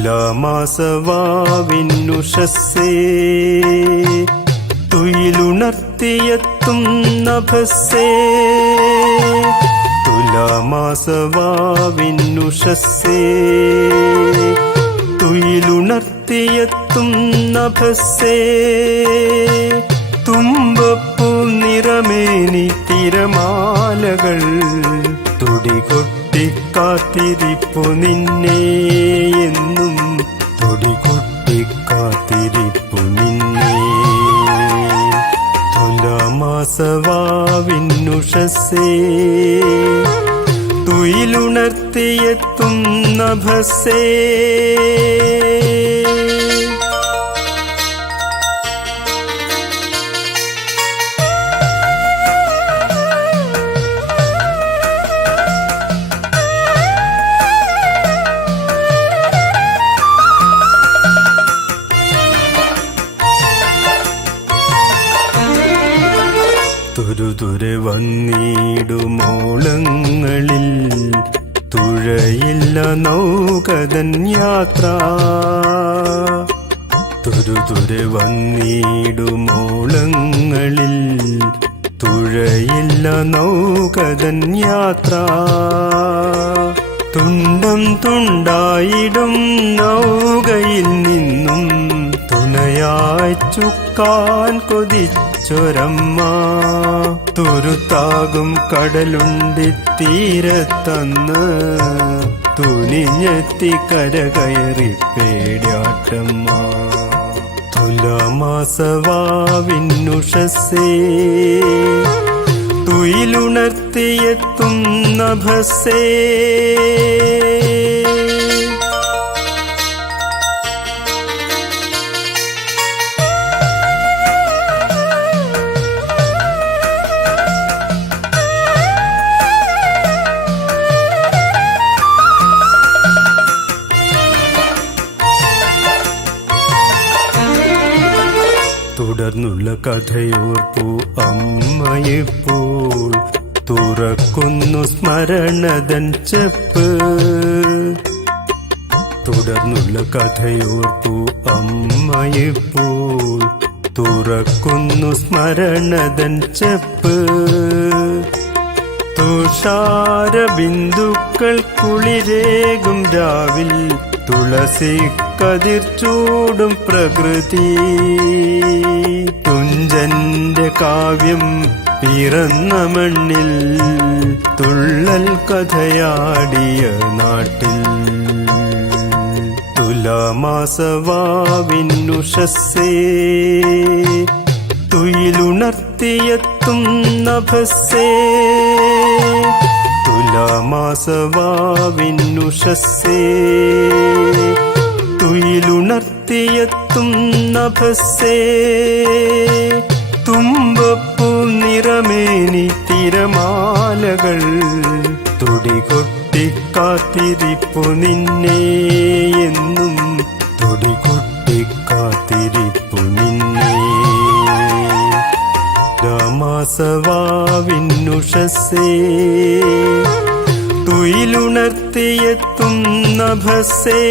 തുലാമാസവാവിന്നുഷസ്സേ തുയിലുണർത്തിയെത്തും നഭസ്സേ തുലാമാസവാവിന്നുഷസ്സേ തുയിലുണർത്തിയെത്തും നഭസ്സേ തുമ്പപ്പൂ നിറമേനി തിരമാലകൾ തുടികൊട്ടിക്കാത്തിരിപ്പു നിന്നെ. തുലാമാസവാവിന്നുഷസ്സേ തുയിലുണർത്തിയെത്തും നഭസ്സേ തുരുതുരെ വന്നിടുമോളങ്ങളിൽ തുഴയില്ല നൗകതൻ യാത്ര. തുരുതുരെ വന്നിടുമോളങ്ങളിൽ തുഴയില്ല നൗകതൻ യാത്ര. തുണ്ടം തുണ്ടായിടും നൗകയിൽ നിന്നും തുണയായി ചുക്കാൻ കൊതിച്ചൊരമ്മ തുരുത്താകും കടലുണ്ടി തീരത്തന്ന് തുനിഞ്ഞെത്തി കരകയറി പേടിയാട്ടമ്മ. തുലാമാസവാവിന്നുഷസ്സേ തുയിലുണർത്തിയെത്തും നഭസ്സേ. തുടർന്നുള്ള കഥയോർപ്പു അമ്മയിപ്പോൾ തുറക്കുന്നു സ്മരണതൻ ചെപ്പ്. തുടർന്നുള്ള കഥയോർപ്പു അമ്മയിപ്പോൾ തുറക്കുന്നു സ്മരണതൻ ചെപ്പ്. തുഷാര ബിന്ദുക്കൾ കുളിരേകും രാവിൽ തുളസി കതിർ ചൂടും പ്രകൃതി. തുഞ്ചന്റെ കാവ്യം പിറന്ന മണ്ണിൽ തുള്ളൽ കഥയാടിയ നാട്ടിൽ. തുലാമാസവാവിന്നുഷസ്സേ തുയിലുണർത്തിയെത്തും നഭസ്സേ. തുലാമാസവാവിന്നുഷസ്സേ തുയിലുണർത്തിയെത്തും നഭസ്സേ തുമ്പപ്പൂ നിറമേനി തിരമാലകൾ. തുടികൊട്ടിക്കാത്തിരിപ്പു നിന്നെ എന്നും തുടികൊട്ടിക്കാത്തിരിപ്പു നിന്നെ. രാമാസവാവിന്നുഷസ്സേ കുയിലുണർത്തിയെത്തും നഭസേ.